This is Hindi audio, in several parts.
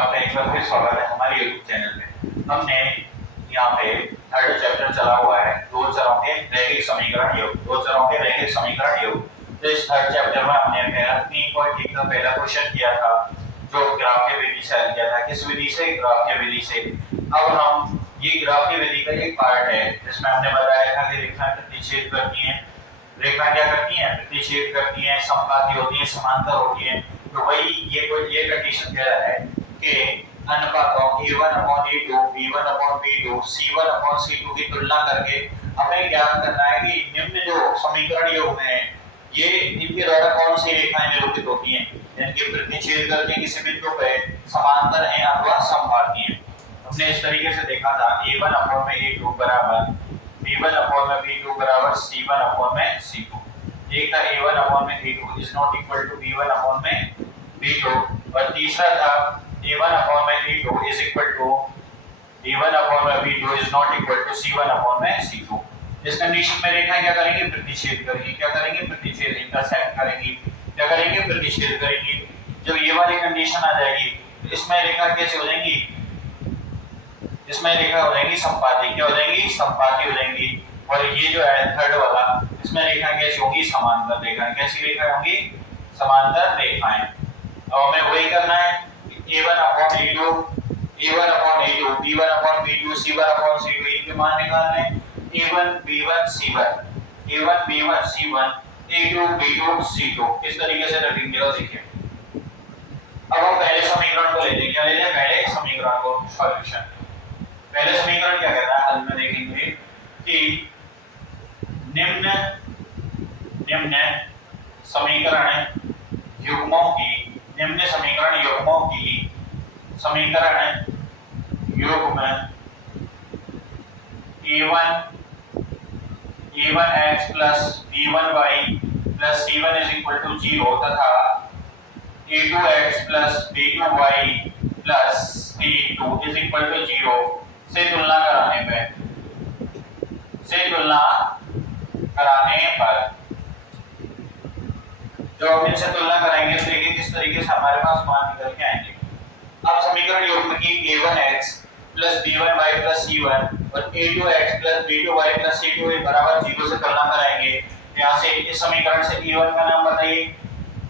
आपका एक बार फिर स्वागत है हमारे YouTube चैनल में। हमने यहाँ पे थर्ड चैप्टर चला हुआ है दो चरों के रैखिक समीकरण योग। तो इस थर्ड चैप्टर में हमने पहला 3.1 का पहला क्वेश्चन किया था जो ग्राफ्य विधि से हल किया था। किस विधि से? ग्राफ्य विधि से। अब हम ये ग्राफ्य विधि का एक पार्ट है जिसमें हमने बताया था कि रेखा प्रतिच्छेद करती है। रेखा क्या करती है? प्रतिच्छेद करती है, समपाती होती है, समांतर होती है। तो वही ये कंडीशन कह रहा है कि अनुपातों a1/a2 b1/b2 c1/c2 की तुलना करके हमें ज्ञात करना है कि निम्न जो समीकरण योग हैं ये इनके द्वारा कौन सी रेखाएं निरूपित होती हैं, जिनके प्रतिच्छेद करके किसी बिंदु पे समांतर हैं अथवा समबाहु हैं। हमने इस तरीके से देखा था a1/a2 बराबर b1/b2 बराबर c1/c2। एक था a1/a2 is not equal to b1/b2 और तीसरा था a1/a2 is equal to b1/b2 is not equal to c1/c2। इस कंडीशन में रेखाएं क्या करेंगी? प्रतिच्छेद करेंगी। क्या करेंगी? प्रतिच्छेद, इंटरसेक्ट करेंगी। क्या करेंगी? प्रतिच्छेद करेंगी। जब ये वाली कंडीशन आ जाएगी तो इसमें रेखा कैसे हो जाएंगी? इसमें रेखा हो जाएंगी समपाती। क्या हो जाएंगी? समपाती हो जाएंगी। और ये जो है थर्ड वाला, इसमें रेखा कैसी होगी? समांतर रेखाएं। कैसी रेखाएं होंगी? समांतर रेखाएं। अब हमें वही करना है a1/a2 b1/b2 c1/c2 इनके मान निकालने हैं। a1 b1 c1 a1 b1 c1 a2 b2 c2 इस तरीके से रखेंगे। और देखिए अब हम पहले समीकरण को लेते हैं। क्या लेते हैं? पहले समीकरण को। सॉल्यूशन। पहले समीकरण क्या कहता है? हल में देखेंगे कि निम्न समीकरण युग्मों की समीकरण युग्म a1x plus b1y plus c1 is equal to 0 तथा a2x plus b2y plus c2 is equal to 0 से तुलना कराने पर जब हम इनसे तुलना करेंगे तो देखिए किस तरीके से हमारे पास मान निकल के आएंगे। अब समीकरण युग्म की a1x plus b1y plus c1 और a2x plus b2y plus c2 बराबर 0 से तुलना कराएंगे। यहाँ से इस समीकरण से a1 का नाम बताइए।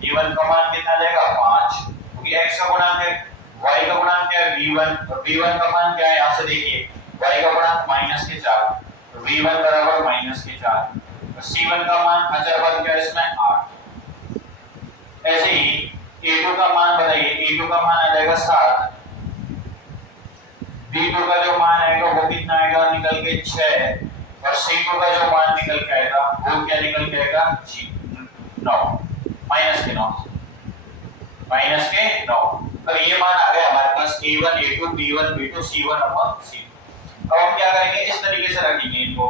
a1 का मान कितना जाएगा? 5, क्योंकि x का गुणांक है, y का गुणांक क्या है? v1 और v1 का मान क्या है? यहाँ से देखिए y का गुणांक -4 तो v1 बराबर -4 और c1 का मान अचर पद क्या है इसमें? 8। ऐसे ही a2 का मान बताइए। a2 का मान आ जाएगा 7, b2 का जो मान आएगा वो कितना आएगा? निकल के 6 और c2 का जो मान निकल के आएगा वो क्या निकल के आएगा? 9 -9। अब ये मान आ गया हमारे पास a1 a2 b1 b2 c1/c2। अब हम क्या करेंगे? इस तरीके से रखेंगे इनको।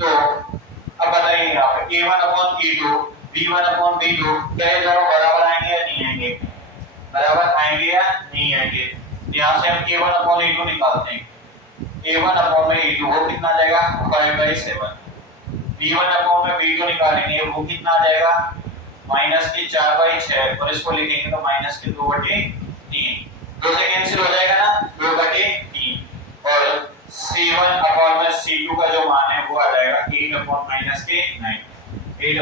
तो अब बताइए यहाँ पे a1/a2 b1/b2 क्या ये दोनों बराबर आएंगे या नहीं आएंगे? बराबर आएंगे या नहीं आएंगे? यहाँ से हम a1/a2 निकालते हैं। a1/a2 वो कितना आ जाएगा? 5/7। b1/b2 निकालेंगे वो कितना आ जाएगा? -4/6 और इसको लिखेंगे तो -2/3। 2 से कैंसिल हो जाएगा ना, 2/3 और c1/c2 का जो मान है वो आ जाएगा 8/-9। 8/-9।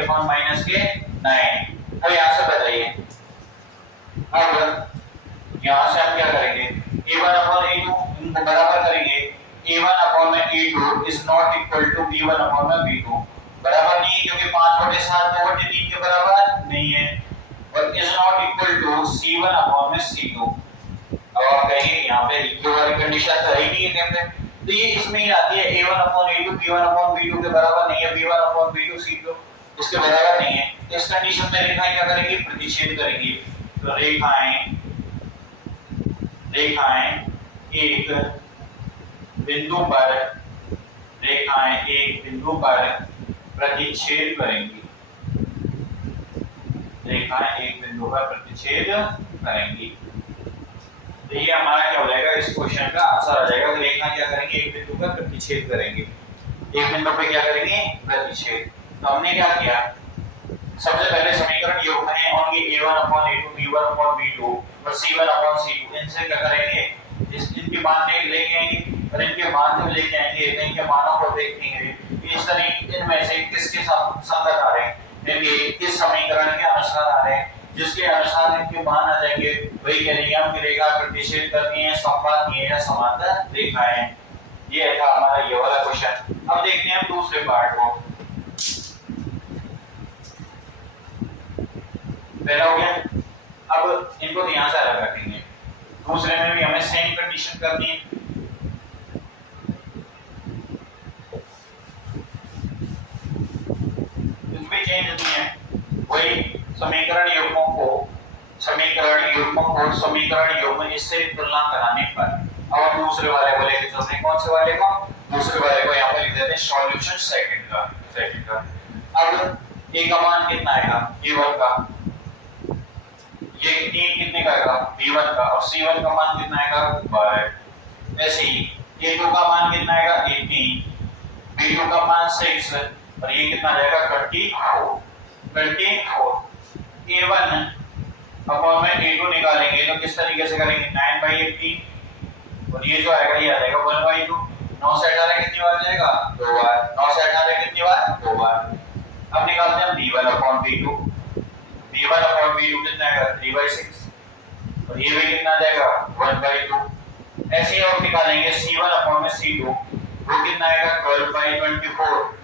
अब यहाँ से बताइए, अब यहाँ से हम क्या करेंगे? a1/a2 इनको बराबर करेंगे। a1/a2 is not equal to b1/b2 बराबर नहीं है क्योंकि 5/7 2/3 के बराबर नहीं है और is not equal to c1/c2। अब आप कहेंगे यहाँ पे ये वाली कंडीशन तो है ही नहीं है पे, तो ये इसमें ही आती है a1/a2 b1/b2 के बराबर नहीं है, b1/b2 c2 इसके बराबर नहीं है। तो इस कंडीशन में रेखाएं क्या करेंगी? प्रतिच्छेद करेंगी। तो रेखाएं एक बिंदु पर प्रतिच्छेद करेंगी। तो ये हमारा क्या हो जाएगा? इस क्वेश्चन का आंसर आ जाएगा कि रेखा क्या करेंगे? एक बिंदु पर प्रतिच्छेद करेंगे। एक बिंदु पे क्या करेंगे? प्रतिच्छेद। तो हमने क्या किया? सबसे पहले समीकरण योग है और होंगी a1 upon a2 b1 upon b2 और c1 अपॉन c2। इनसे क्या करेंगे, इनके मान लेके आएंगे और इनके मान जब लेके आएंगे तो इनके मानों को देखेंगे कि इस तरीके इनमें से किसके साथ संगत आ रहे हैं, यानी किस समीकरण के अनुसार आ रहे हैं, जिसके अनुसार इनके मान आ जाएंगे वही कहेंगे हम कि रेखा प्रतिच्छेद करनी है, संपात है या समांतर रेखा है। ये था हमारा ये वाला क्वेश्चन। अब देखते हैं हम दूसरे पार्ट को। पहला हो गया, अब इनको ध्यान से अलग रखेंगे। दूसरे में भी हमें सेम कंडीशन करनी है। कुछ भी चेंज नहीं है, वही समीकरण युग्मों को समीकरण युग्म इससे तुलना कराने पर अब हम दूसरे वाले को लेके चलते हैं। कौन से वाले को? दूसरे वाले को यहाँ पे लिख देते हैं सॉल्यूशन सेकंड का। अब a का मान कितना आएगा a1 का, ये d कितने का आएगा b1 का, और c1 का मान कितना आएगा 12। ऐसे ही a2 का मान कितना आएगा 18, b2 का मान 6 और ये कितना रहेगा 24। a1 अपॉन में a2 निकालेंगे तो किस तरीके से करेंगे 9/18 और ये जो आएगा ये आ जाएगा 1/2। 9 से 18 कितनी बार जाएगा 2 बार। 9 से 18 कितनी बार 2 बार। अब निकालते हैं b1 upon b2। b1 upon b2 कितना आएगा 3/6 और ये भी कितना जाएगा 1/2। ऐसे ही और निकालेंगे c1 अपॉन में c2, वो कितना आएगा 12/24 और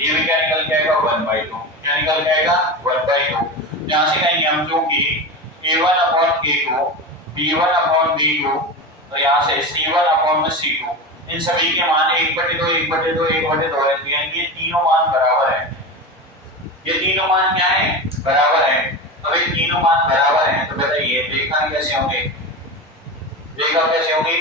ये भी क्या निकल के आएगा 1/2। क्या निकल के आएगा 1/2। यहां से कहेंगे हम जो कि a1 upon a2, b1 upon b2 और यहां से c1 अपॉन में c2, इन सभी के मान 1/2 1/2 1/2 है, यानी ये तीनों मान बराबर है। ये तीनों मान क्या है बराबर है। अब ये तीनों मान बराबर हैं तो बताइए रेखा कैसे होंगे, रेखा कैसे होगी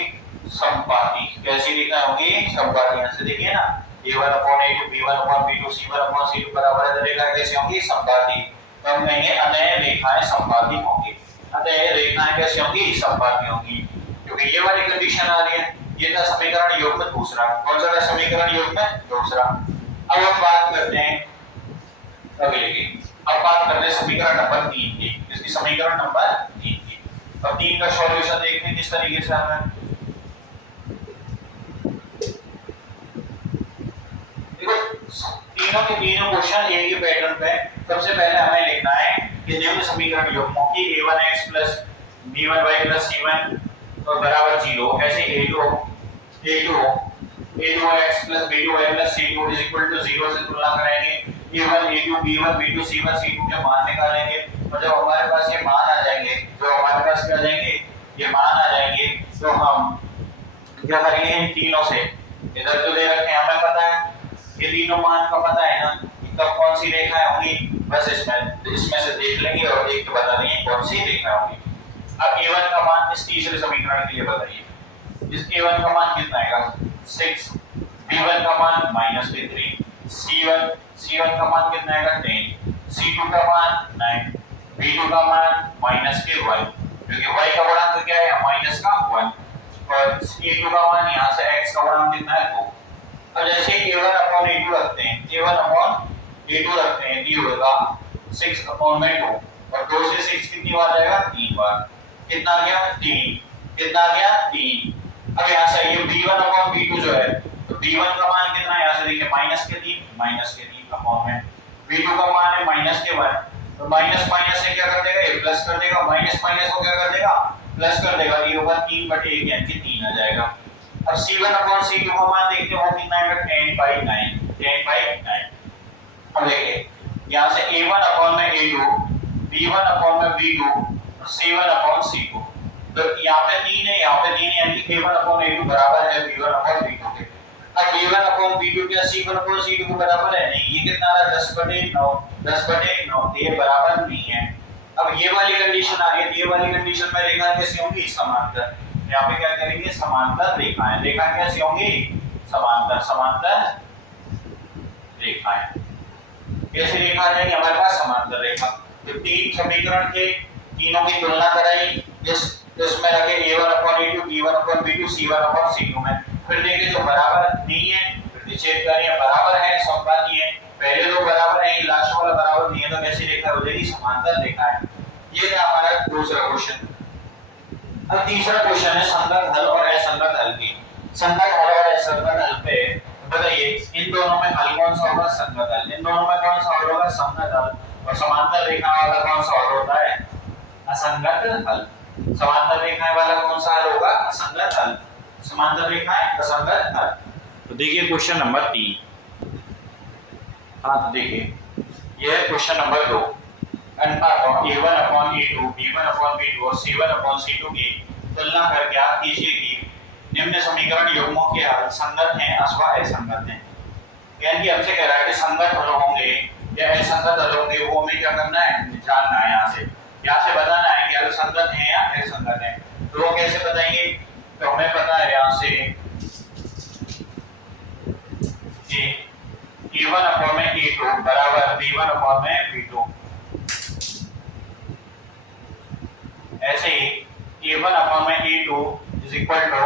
समपाती। कैसी रेखा होगी समपाती। यहां से देखिए ना a1 upon a2 b1 upon b2 c1 upon c2 बराबर है, तो रेखा कैसे होंगी समपाती। तो हम कहेंगे अतः रेखाएं समपाती होंगी। अतः रेखाएं कैसे होंगी समपाती होंगी, क्योंकि ये वाली कंडीशन आ रही है। ये था समीकरण युग्म दूसरा। कौन सा था समीकरण युग्म दूसरा। अब हम बात करते हैं अगले की। अब बात करते हैं समीकरण नंबर 3 की। इसकी समीकरण नंबर 3 की। अब 3 का सॉल्यूशन देखते हैं किस तरीके से आता है। देखो तीनों के तीनों क्वेश्चन एक ही पैटर्न पे। सबसे पहले हमें लिखना है कि निम्न समीकरण युग्मों की a1x + b1y + c1 और बराबर 0, ऐसे a2x + b2y + c2 = 0 से तुलना करेंगे। a1 a2 b1 b2 c1 c2 के मान निकालेंगे और जब हमारे पास ये मान आ जाएंगे, जो हमारे पास क्या आ जाएंगे ये मान आ जाएंगे, तो हम क्या करेंगे इन तीनों से, इधर जो दे रखे हैं हमें पता है ये तीनों मान का पता है ना कि कब कौन सी रेखाएं होंगी, बस इसमें से देख लेंगे और देख के बता देंगे कौन सी रेखा होगी। अब a1 का मान इस तीसरे समीकरण के लिए बताइए। इस a1 का मान कितना आएगा 6, b1 का मान -3, c1 का मान कितना आएगा 10, c2 का मान 9, b2 का मान -1, क्योंकि y का गुणांक क्या है -1 और a2 का मान यहाँ से x का गुणांक कितना है 2। अब जैसे a1 अपॉन a2 रखते हैं, a1 अपॉन a2 रखते हैं, ये होगा 6 अपॉन में 2 और 2 से 6 कितनी बार जाएगा 3 बार। कितना आ गया 3, कितना आ गया 3। अब यहाँ से ये b1 अपॉन b2 जो है, तो b1 का मान कितना है यहाँ से देखिए -3 अपॉन में, b2 का मान है -1, तो माइनस माइनस से क्या कर देगा ये प्लस कर देगा, माइनस माइनस को क्या कर देगा प्लस कर देगा, ये होगा 3/1 यानी कि 3 आ जाएगा। अब c1 अपॉन c2 का मान देखते हैं वो कितना आएगा 10/9। अब देखिए यहां से a1 अपॉन में a2, b1 अपॉन में b2 और c1 अपॉन c2, तो यहां पे 3 है यहाँ पे 3 यानी कि a1 अपॉन a2 बराबर है b1 अपॉन b2 के। अब b1 अपॉन b2 क्या c1 अपॉन c2 के बराबर है नहीं, ये कितना आ रहा है 10/9, तो ये बराबर नहीं है। अब ये वाली कंडीशन आ रही है, ये वाली कंडीशन में रेखा कैसी होंगी समांतर। यहाँ पे क्या करेंगे समांतर रेखाएं, रेखा कैसी होंगी समांतर रेखाएं। कैसी रेखा आ जाएगी हमारे पास समांतर रेखा। तो तीन समीकरण के तीनों की तुलना कराई, इसमें लगे a1 upon a2 b1 upon b2 c1 upon c2 में, फिर देखे जो बराबर नहीं है प्रतिच्छेद करें, बराबर है समपाती है, पहले दो बराबर है लास्ट वाला बराबर नहीं है, तो कैसी रेखा हो जाएगी समांतर रेखा है। ये था हमारा दूसरा क्वेश्चन। अब तीसरा क्वेश्चन है संगत हल और असंगत हल की। संगत हल और असंगत हल पे बताइए इन दोनों में हल कौन सा होगा? संगत हल। इन दोनों में कौन सा हल होगा? संगत हल। और समांतर रेखा वाला कौन सा हल होता है? असंगत हल। समांतर रेखाएं वाला कौन सा हल होगा? असंगत हल। समांतर रेखाएं असंगत हल। तो देखिए क्वेश्चन नंबर 3। हाँ तो देखिए ये है क्वेश्चन नंबर 2। अनुपातों a1 upon a2 b1 upon b2 और c1 अपॉन c2 की तुलना कर ज्ञात कीजिए कि निम्न समीकरण युग्मों के हल संगत हैं अथवा असंगत हैं। यानी कि हमसे कह रहा है कि संगत हल होंगे या असंगत हल होंगे, वो हमें क्या करना है? जानना है। यहाँ से बताना है कि हल संगत हैं या असंगत हैं। तो वो कैसे बताएंगे? तो हमें पता है यहाँ से कि a1 अपॉन में a2 बराबर b1 अपॉन में b2। ऐसे ही a1 अपॉन में a2 is equal to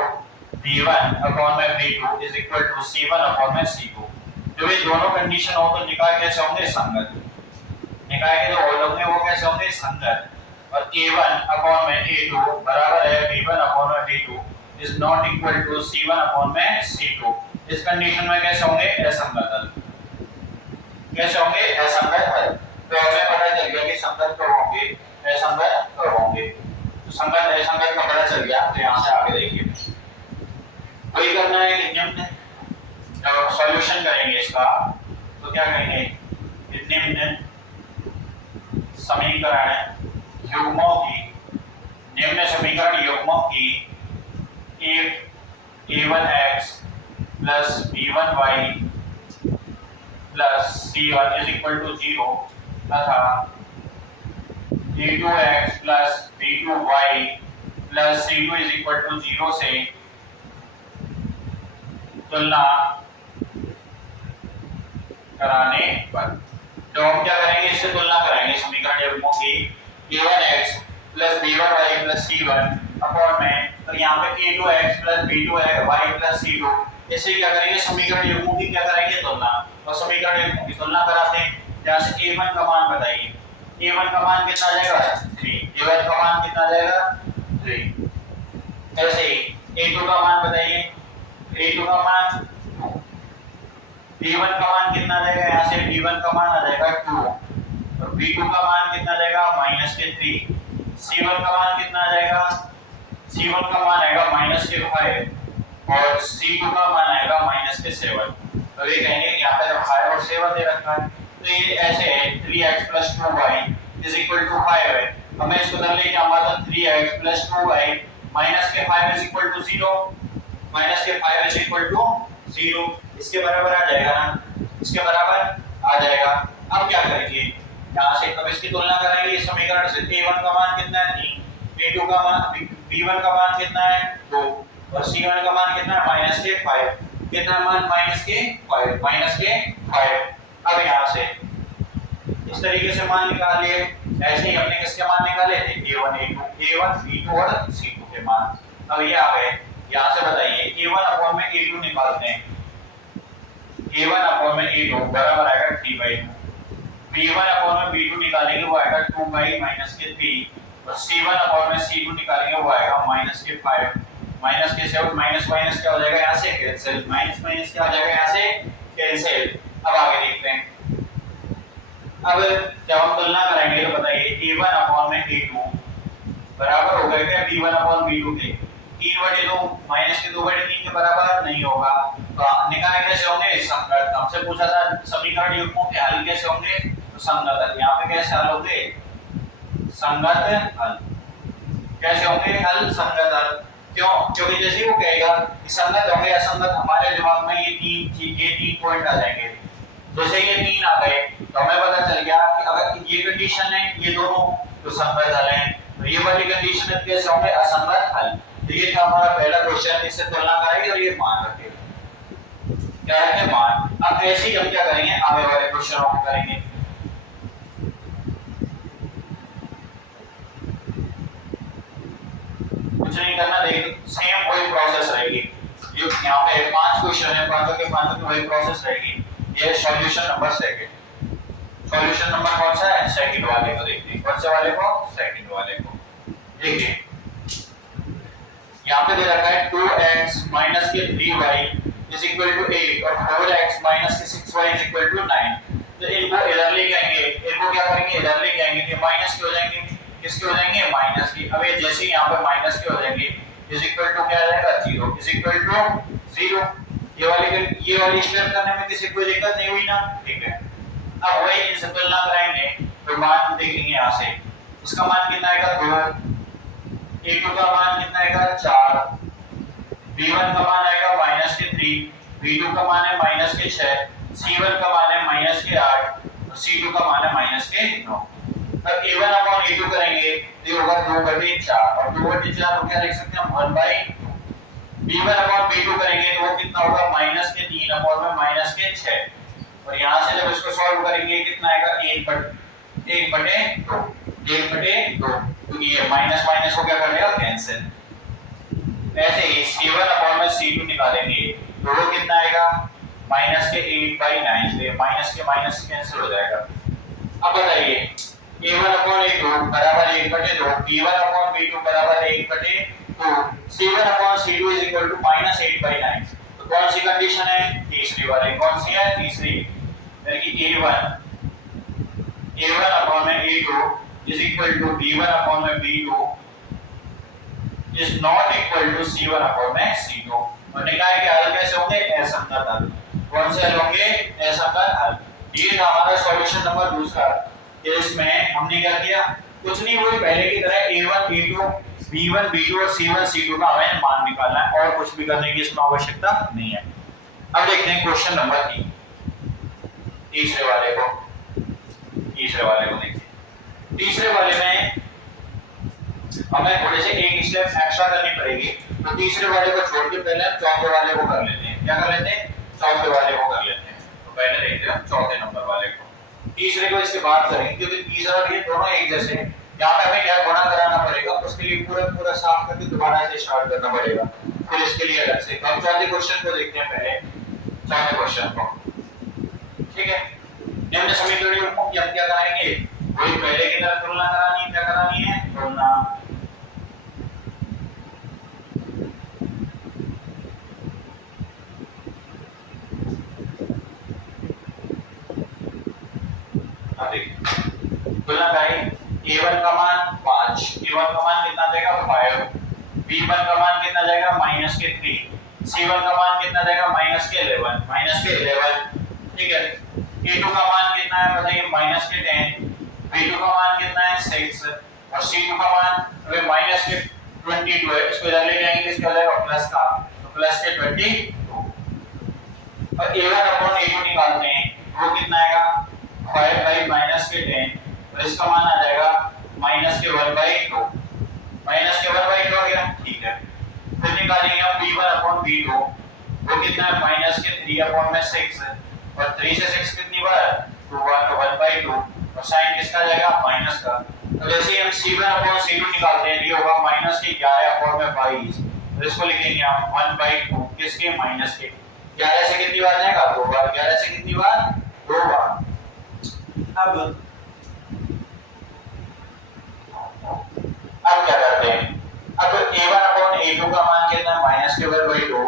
b1 upon में b2 is equal to c1 upon में c2। जब ये दोनों कंडीशन हो तो निकाय कैसे होंगे? संगत। निकाय के जो हल होंगे वो कैसे होंगे? संगत। और a1 अपॉन में a2 बराबर है b1 अपॉन में b2 is not equal to c1 upon में c2। इस कंडीशन में कैसे होंगे? असंगत हल। कैसे होंगे? असंगत हल। तो हमें पता चल गया कि संगत कब होंगे, असंगत कब होंगे। तो संगत असंगत का पता चल गया। तो यहाँ से आगे देखिए वही करना है कि निम्न जब सॉल्यूशन करेंगे इसका तो क्या करेंगे? निम्न समीकरण युग्मों की, निम्न समीकरण युग्मों की a1x plus b1y plus c1 is equal to 0 तथा a2x plus b2y plus c2 is equal to 0 से तुलना कराने पर। तो हम क्या करेंगे? इससे तुलना कराएंगे समीकरण युग्मों की a1x plus b1y plus c1 upon में और यहाँ पे a2x plus b2y plus c2। इससे क्या करेंगे? समीकरण युग्मों की क्या कराएंगे? तुलना। और समीकरण युग्मों की तुलना कराते हैं। जहाँ से a1 का मान बताइए। a1 का मान कितना आ जाएगा? 3। a1 का मान कितना आ जाएगा? 3। ऐसे ही a2 का मान बताइए। a2 का मान 2। b1 का मान कितना आ जाएगा? यहाँ से b1 का मान आ जाएगा 2 और b2 का मान कितना आ जाएगा? -3। c1 का मान कितना आ जाएगा? c1 का मान आएगा -5 और c2 का मान आएगा -7। तो ये कहेंगे यहाँ पे जब 5 और 7 दे रखा है तो ये ऐसे है 3x + 2y = 5 है। हमें इसको कर ले क्या हमारा 3x + 2y -5 = 0 -5 = 0 इसके बराबर आ जाएगा ना, इसके बराबर आ जाएगा। अब क्या करेंगे? यहाँ से अब इसकी तुलना करेंगे इस समीकरण से। a1 का मान कितना है? 3। a2 का मान b1 का मान कितना है? 2 और c1 का मान कितना है? -5। कितना मान? -5। अब यहाँ से इस तरीके से मान निकाल लिए। ऐसे ही हमने किसके मान निकाले थे? a1 b2 और c2 के मान। अब ये आ गए। यहाँ से बताइए a1 अपॉन में a2 निकालते हैं। a1 अपॉन में a2 बराबर आएगा 3/2। b1 अपॉन में b2 निकालेंगे वो आएगा 2/-3 और c1 अपॉन में c2 निकालेंगे वो आएगा -5 -7 माइनस क्या हो जाएगा? यहाँ से कैंसिल। माइनस क्या हो जाएगा? यहाँ से कैंसिल। अब आगे देखते हैं। अब जब हम तुलना करेंगे तो बताइए a1 अपॉन में a2 बराबर होगा क्या b1 अपॉन b2 के? 3/2 -2/3 के बराबर नहीं होगा। तो निकाय कैसे होंगे? संगत। हमसे पूछा था समीकरण युग्मों के हल कैसे होंगे? तो संगत हल। यहाँ पे कैसे हल होंगे? संगत हल। कैसे होंगे हल? संगत हल। क्यों? क्योंकि जैसे वो कहेगा कि संगत होंगे असंगत, हमारे दिमाग में ये तीन पॉइंट आ जाएंगे। जैसे ये 3 आ गए तो हमें पता चल गया कि अगर ये कंडीशन है ये दोनों तो संगत हल है, तो ये वाली कंडीशन है कैसे होंगे? असंगत हल। तो ये था हमारा पहला क्वेश्चन। इससे तुलना करेंगे और ये मान रखेंगे। क्या है? मान। अब ऐसे ही हम क्या करेंगे? आगे वाले क्वेश्चनों को करेंगे। कुछ नहीं करना, देख सेम वही प्रोसेस रहेगी। जो यहाँ पे 5 क्वेश्चन है, पांचों के पांचों की वही प्रोसेस रहेगी। ये सॉल्यूशन नंबर 2। सॉल्यूशन नंबर कौन सा है? सेकंड वाले को देखते हैं। कौन से वाले को? सेकंड वाले को। देखिए यहाँ पे दे रखा है 2x माइनस के 3y इज इक्वल टू 8 और 4x माइनस के 6y इज इक्वल टू 9। तो इनको इधर लेके आएंगे, इनको क्या करेंगे? इधर लेके आएंगे तो माइनस के हो जाएंगे। किसके हो जाएंगे? माइनस के। अब ये जैसे ही यहाँ पे माइनस के हो जाएंगे इज इक्वल टू क्या आ जाएगा? 0 इज इक्वल टू 0। ये वाली स्टेप करने में किसी कोई दिक्कत नहीं हुई ना? ठीक है। अब वही इनसे तुलना कराएंगे तो मान देखेंगे यहाँ से इसका मान कितना आएगा? 2, a2 का मान कितना आएगा? 4, b1 का मान आएगा माइनस के 3, b2 का मान है माइनस के 6, c1 का मान है माइनस के 8 और c2 का मान है माइनस के 9। अब a1 अपॉन a2 करेंगे तो ये होगा 2/4 और 2/4 को क्या लिख सकते हैं हम? 1/2। b1 अपॉन b2 करेंगे तो वो कितना होगा? माइनस के 3 अपॉन में माइनस के 6 और यहां से जब इसको सॉल्व करेंगे कितना आएगा? 1/2 तो ये माइनस माइनस को क्या कर देगा? कैंसिल। ऐसे ही c1 अपॉन में c2 निकालेंगे तो वो कितना आएगा? माइनस के 8/9 से माइनस के माइनस कैंसिल हो जाएगा। अब बताइए a1 अपॉन a2 बराबर 1/2, b1 अपॉन b2 बराबर 1/2, c1 upon c2 is equal to minus 8/9। तो कौन सी कंडीशन है? तीसरी वाली। कौन सी है? तीसरी, यानी कि a1 अपॉन में a2 is equal to b1 upon में b2 is not equal to c1 upon में c2। और निकाय के हल कैसे होंगे? असंगत हल। कौन से हल होंगे? असंगत हल। ये था हमारा सॉल्यूशन नंबर दूसरा। इसमें हमने क्या किया? कुछ नहीं, वही पहले की तरह a1 a2 b1 b2 और c1 c2 का हमें मान निकालना है और कुछ भी करने की इसमें आवश्यकता नहीं है। अब देखते हैं क्वेश्चन नंबर 3, तीसरे वाले को देखिए। तीसरे वाले में हमें थोड़े से एक स्टेप एक्स्ट्रा करनी पड़ेगी, तो तीसरे वाले को छोड़ के पहले हम चौथे वाले को कर लेते हैं। क्या कर लेते हैं? चौथे वाले को कर लेते हैं। तो पहले देखते हैं चौथे नंबर वाले को, तीसरे को इसके बाद करेंगे क्योंकि तीसरा और ये दोनों एक जैसे हैं। यहाँ पे हमें क्या गुणा कराना पड़ेगा, उसके लिए पूरा साफ करके दोबारा से स्टार्ट करना पड़ेगा, फिर इसके लिए अलग से। हम चौथे क्वेश्चन को देखते हैं पहले, चौथे क्वेश्चन को। ठीक है, निम्न समीकरणों को हम क्या कराएंगे? वही पहले की तरह तुलना करानी है। क्या करानी है? तुलना। तुलना करें। a1 का मान 5, a1 का मान कितना जाएगा? 5, b1 का मान कितना जाएगा? माइनस के 3, c1 का मान कितना जाएगा? माइनस के 11, ठीक है। a2 का मान कितना है बताइए? माइनस के 10, b2 का मान कितना है? 6 और c2 का मान अबे माइनस के 22 है। इसको इधर ले जाएंगे, इसका हो जाएगा प्लस का, तो प्लस के 22 और a1 अपॉन a2 निकालते हैं, वो कितना आएगा? 5 माइनस के 10 और इसका मान आ जाएगा माइनस के 1/2, माइनस के 1/2 हो गया। ठीक है, फिर निकालेंगे हम b1 अपॉन b2, वो कितना है? माइनस के 3 अपॉन में 6 और 3 से 6 कितनी बार? 2 बार, तो 1/2 और साइन किसका जाएगा? माइनस का। तो जैसे ही हम c1 अपॉन c2 निकालते हैं, ये होगा माइनस के 11 अपॉन में 22, तो इसको लिखेंगे हम 1/2 किसके? माइनस के। 11 से कितनी बार जाएगा? 2 बार। 11 से कितनी बार? 2 बार। अब क्या करते हैं? अब a1 अपॉन a2 का मान कितना है? माइनस के 1/2,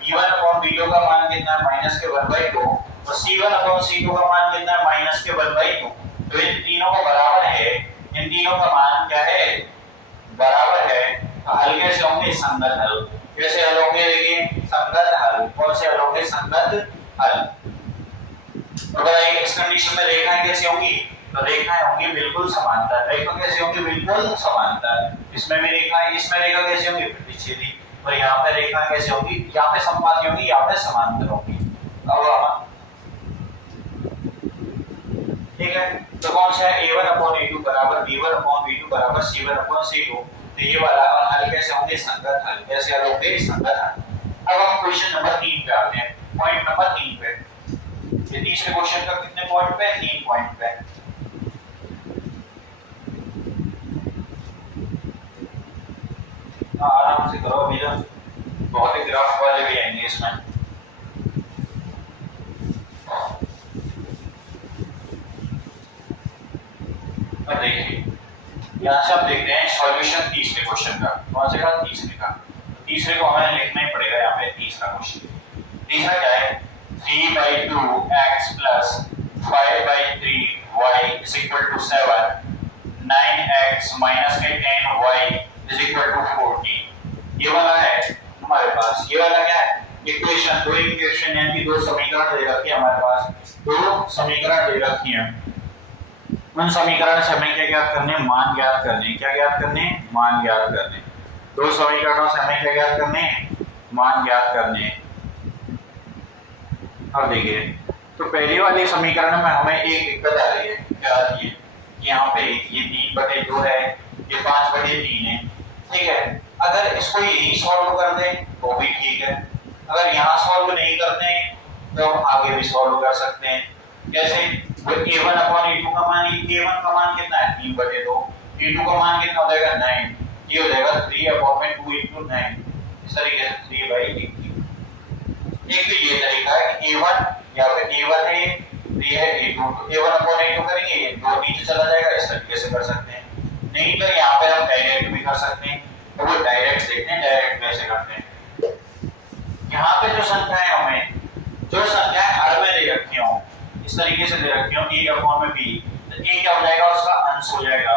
b1 अपॉन b2 का मान कितना है? माइनस के 1/2 और c1 अपॉन c2 का मान कितना है? माइनस के 1/2। तो इन तीनों का बराबर है, इन तीनों का मान क्या है? बराबर है। तो हल कैसे होंगे? संगत हल। कैसे हल होंगे? देखिए, संगत हल। कौन से हल होंगे? संगत हल। तो बताइए इस कंडीशन में रेखाएं कैसी होंगी? तो रेखाएं होंगी बिल्कुल समांतर। रेखा कैसी होंगी? बिल्कुल समांतर। इसमें भी रेखाएं, इसमें रेखा कैसी होंगी? प्रतिच्छेदी। और यहाँ पे रेखा कैसी होंगी? यहाँ पे समपाती होंगी, यहाँ पे समांतर होंगी। अब ठीक है, तो कौन सा है? a1 अपॉन a2 बराबर b1 अपॉन b2 बराबर c1 अपॉन c2। तो ये वाला हल कैसे होंगे? संगत हल। कैसे हल होंगे? संगत हल। अब हम क्वेश्चन नंबर 3 पे आते हैं, पॉइंट नंबर 3 पे। ये तीसरे क्वेश्चन का कितने पॉइंट पे? 3 पॉइंट पे। आराम से करो भैया, बहुत ही ग्राफ वाले भी आएंगे इसमें। अब देखिए यहाँ से आप देखते हैं सॉल्यूशन तीसरे क्वेश्चन का। कौन से का? तीसरे का। तीसरे को हमें लिखना ही पड़ेगा यहाँ पे। तीसरा क्वेश्चन, तीसरा क्या है? 3/2x plus 5/3y is equal to 7, 9x minus के 10y इज इक्वल टू 14। ये वाला है हमारे पास। ये वाला क्या है? इक्वेशन, दो इक्वेशन यानी कि दो समीकरण दे रखी है हमारे पास। दो समीकरण दे रखी है। उन समीकरण से हमें क्या ज्ञात करने? मान ज्ञात करने। क्या ज्ञात करने? मान ज्ञात करने। दो समीकरणों से हमें क्या ज्ञात करने? मान ज्ञात करने। अब देखिए, तो पहली वाली समीकरण में हमें एक दिक्कत आ रही है। क्या आ रही है? यहाँ पे ये 3/2 है, ये 5/3 है। ठीक है, अगर इसको यही सॉल्व कर दें तो भी ठीक है। अगर यहाँ सॉल्व नहीं करते तो हम आगे भी सॉल्व कर सकते हैं। कैसे? a1/a2 का मान, a1 का मान कितना है? 3/2। a2 का मान कितना हो जाएगा? 9। ये हो जाएगा 3/2 into 9। इस तरीके से 3/18। एक तो ये तरीका है कि a1 या फिर a1 है, ये है a2, तो a1/a2 करेंगे, ये 2 नीचे चला जाएगा। इस तरीके से कर सकते हैं। नहीं तो यहाँ पे हम डायरेक्ट भी कर सकते हैं। तो वो डायरेक्ट देखते हैं, डायरेक्ट कैसे करते हैं। यहाँ पे जो संख्याएं हमें, जो संख्याएं हर में दे रखी हो, इस तरीके से दे रखी हो, a/b, तो a क्या हो जाएगा? उसका अंश हो जाएगा।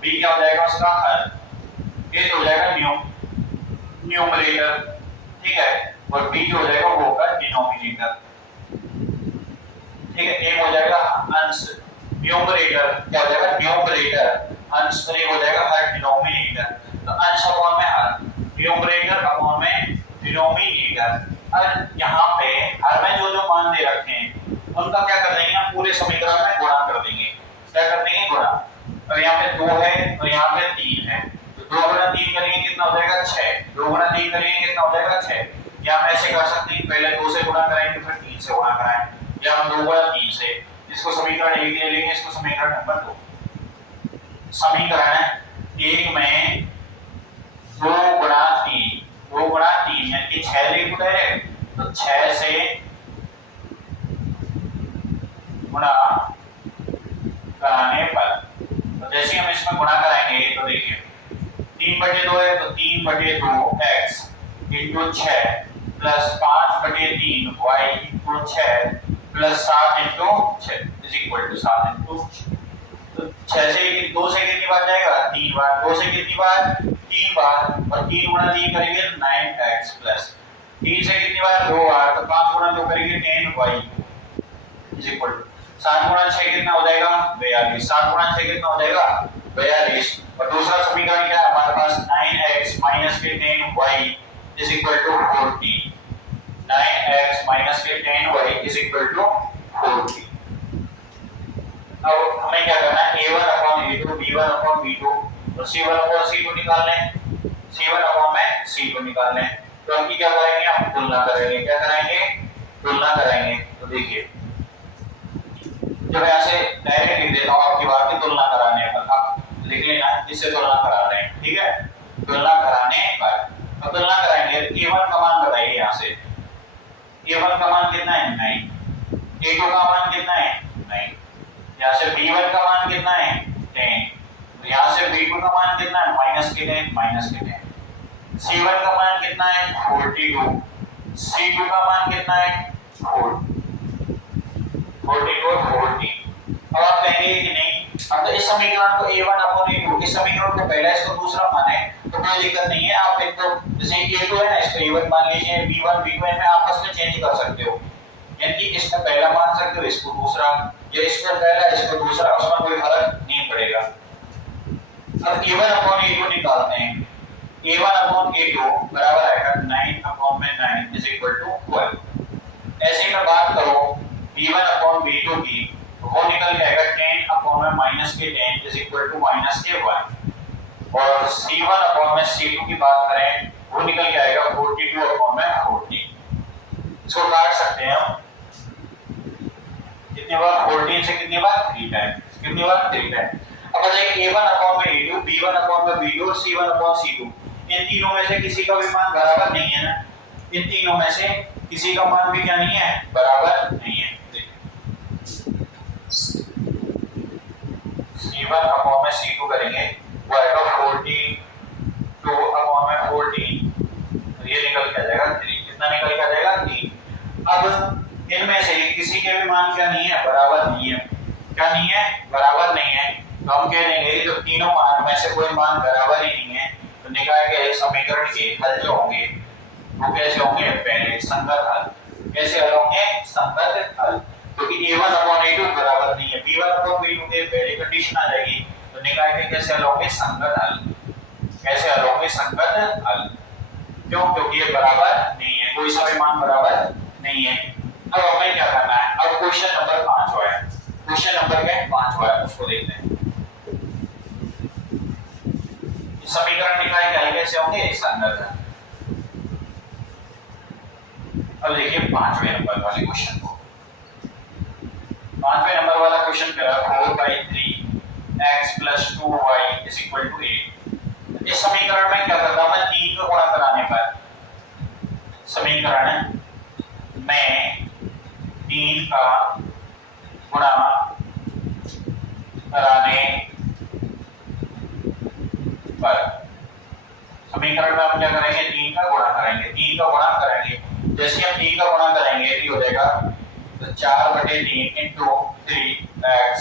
b क्या हो जाएगा? उसका हर। a तो हो जाएगा न्यूमरेटर, ठीक है, और b जो हो जाएगा वो होगा डिनोमिनेटर। ठीक है, a हो जाएगा अंश, न्यूमरेटर क्या हो जाएगा? न्यूमरेटर अंश, और ये हो जाएगा हर, डिनोमिनेटर। तो अंश अपॉन में हर, न्यूमरेटर अपॉन में डिनोमिनेटर। अब यहाँ पे हर में जो मान दे रखे हैं उनका क्या कर देंगे? हम पूरे समीकरण में गुणा कर देंगे। क्या कर देंगे? गुणा। और यहाँ पे 2 है और यहाँ पे 3 है, तो 2 गुणा 3 करेंगे कितना हो जाएगा? 6। 2 गुणा 3 करेंगे कितना हो जाएगा? 6। या हम ऐसे कर सकते हैं, पहले 2 से गुणा कराएंगे फिर 3 से गुणा कराएंगे, या हम 2 गुणा 3 से। इसको समीकरण 1 ले लेंगे, इसको समीकरण नंबर 2। समीकरण 1 में 2 गुणा 3, 2 गुणा 3 यानी कि 6 लिख डायरेक्ट, तो 6 से गुणा कराने पर, तो जैसे हम इसमें गुणा कराएंगे तो देखिए 3/2 है, तो 3/2x into 6 plus 5/3y into 6 plus 7 into 6 is equal to 7 into 6। तो 6 से 2 से कितनी बार जाएगा? 3 बार। 2 से कितनी बार? 3 बार। और 3 गुणा 3 करेंगे 9x प्लस 3 से कितनी बार? 2 बार। तो 5 गुणा 2 करेंगे 10y इज इक्वल टू 7 गुणा 6 कितना हो जाएगा? 42। 7 गुणा 6 कितना हो जाएगा? 42। और दूसरा समीकरण क्या है हमारे पास? 9x माइनस के 10y is equal to 14। 9x minus के 10y इज इक्वल टू 14। अब हमें क्या करना है? a1/a2, b1/b2 और c1/c2 निकालना है। c1/c2 निकालना है। तो हम क्या करेंगे? हम तुलना करेंगे। क्या कराएंगे? तुलना करेंगे। तो देखिए, जब ऐसे डायरेक्ट लिख देता हूं आपकी बात की तुलना कराने पर, आप लिख लेना जिससे तुलना करा रहे हैं। ठीक है, तुलना कराने पर अब तुलना कराएंगे। a1 का मान बताइए। यहाँ से a1 का मान कितना है? 9। a2 का मान कितना है? 9। यहाँ से b1 का मान कितना है? 10। यहाँ से b2 का मान कितना है? माइनस के 10। c1 का मान कितना है? 42। c2 का मान कितना है? 42 और 40। अब आप कहेंगे कि नहीं, अब तो इस समीकरण को a1/a2, इस समीकरण को पहला, इसको दूसरा माने तो कोई दिक्कत नहीं है। आप एक तो जैसे a2 है ना, इसको a1 मान लीजिए, b1 b2 में आपस में चेंज कर सकते हो, यानी कि इसको पहला मान सकते हो, इसको दूसरा, या इसको पहला इसको दूसरा, उसमें कोई फर्क नहीं पड़ेगा। अब a1/a2 निकालते हैं। a1/a2 बराबर आएगा 9/9 इज इक्वल टू 12। ऐसे में बात करो b1/b2 की, वो निकल के आएगा 10/- माइनस के 10 इज इक्वल टू माइनस के 1। और c1/c2 की बात करें, वो निकल के आएगा 42/40। इसको काट सकते हैं हम कितनी बार? 14 से कितनी बार? 3 टाइम। कितनी बार? 3 टाइम। अब बताइए a1/a2, b1/b2 और c1/c2, इन तीनों में से किसी का भी मान बराबर नहीं है ना? इन तीनों में से किसी का मान भी क्या नहीं है? बराबर नहीं है। C1 अपॉन में C2 करेंगे वो आएगा 42 अपॉन में 14, ये निकल के आ जाएगा 3। कितना निकल के आ जाएगा 3। अब इनमें से किसी के भी मान क्या नहीं है, बराबर नहीं है। क्या नहीं है, बराबर नहीं है। तो हम कह देंगे कि जो तीनों मान में से कोई मान बराबर ही नहीं है, तो निकाय के समीकरण के हल जो होंगे वो कैसे होंगे, पहले संगत हल। कैसे हल होंगे, संगत हल। क्योंकि a1 अपॉन a2 बराबर नहीं है, b1 अपॉन b2 के पहले कंडीशन आ जाएगी, तो निकाय के कैसे हल होंगे, संगत हल। कैसे हल होंगे, संगत हल। क्यों, क्योंकि ये बराबर नहीं है, कोई सा भी मान बराबर नहीं है। अब हमें क्या करना है, अब क्वेश्चन नंबर 5 है। क्वेश्चन नंबर क्या है, 5 है, उसको देखते हैं। समीकरण निकाय के हल कैसे होंगे, संगत हल। अब देखिए 5वें नंबर वाले क्वेश्चन को। 5वें नंबर वाला क्वेश्चन करा 4/3 x + 2y = 8। इस समीकरण में क्या करता हूं मैं, 3 को गुणा कराने पर, समीकरण में 3 का गुणा कराने पर, समीकरण में हम क्या करेंगे, 3 का गुणा करेंगे। 3 का गुणा करेंगे, जैसे हम 3 का गुणा करेंगे तो हो जाएगा, तो 4/3 into 3x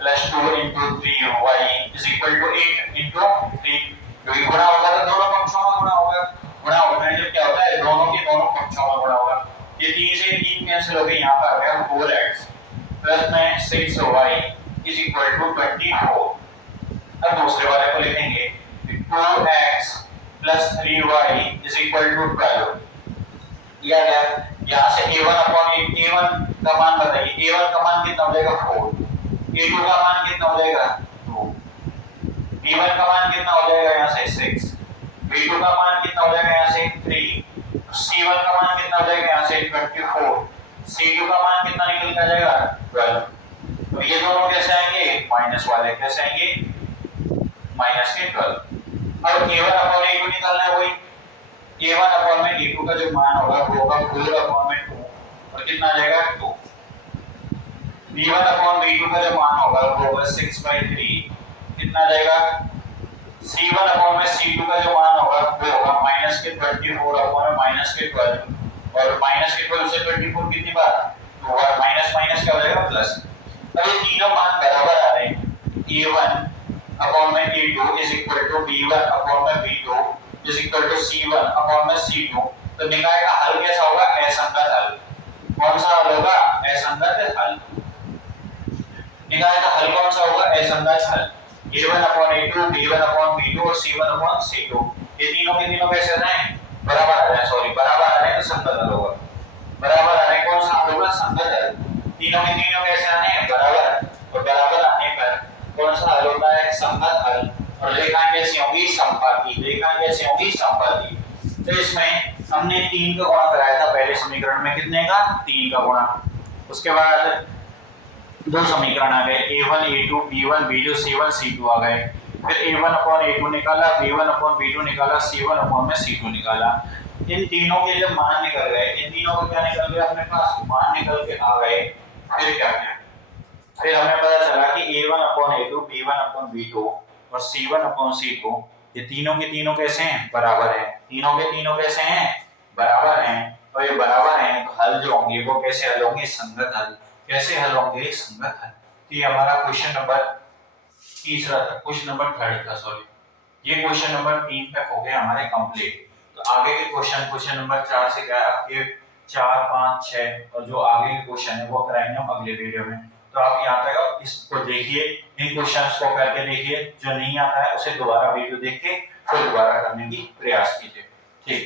+ 2 into 3y = 8 into 3। क्योंकि गुणा होगा तो दोनों पक्षों में गुणा होगा। गुणा होने से क्या होता है, दोनों के दोनों पक्षों में गुणा होगा। ये 3 से 3 कैंसिल हो गए, यहाँ पर आ गया 4x प्लस में 6y = 24। अब दूसरे वाले को लिखेंगे 2x + 3y = 12। या यहाँ से a1 अपॉन a1 का मान बताइए, a1 का मान कितना हो जाएगा 4, a2 का मान कितना हो जाएगा 2, b1 का मान कितना हो जाएगा यहाँ से 6, b2 का मान कितना हो जाएगा यहाँ से 3, c1 का मान कितना हो जाएगा यहाँ से 24, c2 का मान कितना निकल के आ जाएगा 12। तो ये दोनों कैसे आएंगे, माइनस वाले कैसे आएंगे, माइनस के 12। अब a1 अपॉन a2 निकालना है, वही a1 अपॉन में a2 का जो मान होगा वो होगा 4 अपॉन में 2 और कितना आ जाएगा 2। b1 अपॉन b2 का जो मान होगा वो होगा 6/3, कितना आ जाएगा। c1 अपॉन में c2 का जो मान होगा वो होगा माइनस के 24 अपॉन में माइनस के 12, और माइनस के 12 से 24 कितनी बार, तो बार, माइनस माइनस क्या हो जाएगा प्लस। अब ये तीनों मान बराबर आ रहे हैं, a1 अपॉन में a2 = b1 अपॉन में b2 = c1 अपॉन में c2। तो निकाय का हल कैसा होगा, असंगत हल। कौन सा हल होगा, असंगत हल। निकाय का हल कौन सा होगा, असंगत हल। a1 upon a2 b1 upon b2 और c1 अपॉन c2, ये तीनों के तीनों कैसे आ रहे हैं, बराबर आ रहे हैं, सॉरी बराबर आ रहे हैं, तो संगत हल होगा। बराबर आ रहे हैं, कौन सा हल होगा, संगत हल। तीनों के तीनों कैसे आ रहे हैं, बराबर, और बराबर आने पर कौन सा हल होता है, संगत हल। और रेखाएं कैसी होंगी, समपाती। रेखाएं कैसी होंगी, समपाती। तो इसमें हमने 3 का गुणा कराया था पहले समीकरण में, कितने का, 3 का गुणा। उसके बाद दो समीकरण आ गए, a1 a2 b1 b2 c1 c2 आ गए। फिर a1 अपॉन a2 निकाला, b1 अपॉन b2 निकाला, c1 अपॉन में c2 निकाला। इन तीनों के जब मान निकल गए, इन तीनों का क्या निकल गया अपने पास, मान निकल के आ गए। फिर क्या किया, फिर हमें पता चला कि a1 upon a2 b1 upon b2 और c1 अपॉन c2 ये तीनों के तीनों कैसे हैं, बराबर हैं। तीनों के तीनों कैसे हैं, बराबर हैं। और ये बराबर हैं तो हल जो होंगे वो कैसे हल होंगे, संगत हल। कैसे हल होंगे, संगत हल। तो ये हमारा क्वेश्चन नंबर तीसरा था, क्वेश्चन नंबर 3 था, सॉरी। ये क्वेश्चन नंबर 3 तक हो गया हमारे कंप्लीट। तो आगे के क्वेश्चन नंबर 4 से क्या है आपके 4 5 6 और जो आगे के क्वेश्चन है वो कराएंगे हम अगले वीडियो में। तो आप यहाँ तक अब इसको देखिए, इन क्वेश्चंस को करके देखिए, जो नहीं आता है उसे दोबारा वीडियो देख के फिर दोबारा करने की प्रयास कीजिए। ठीक।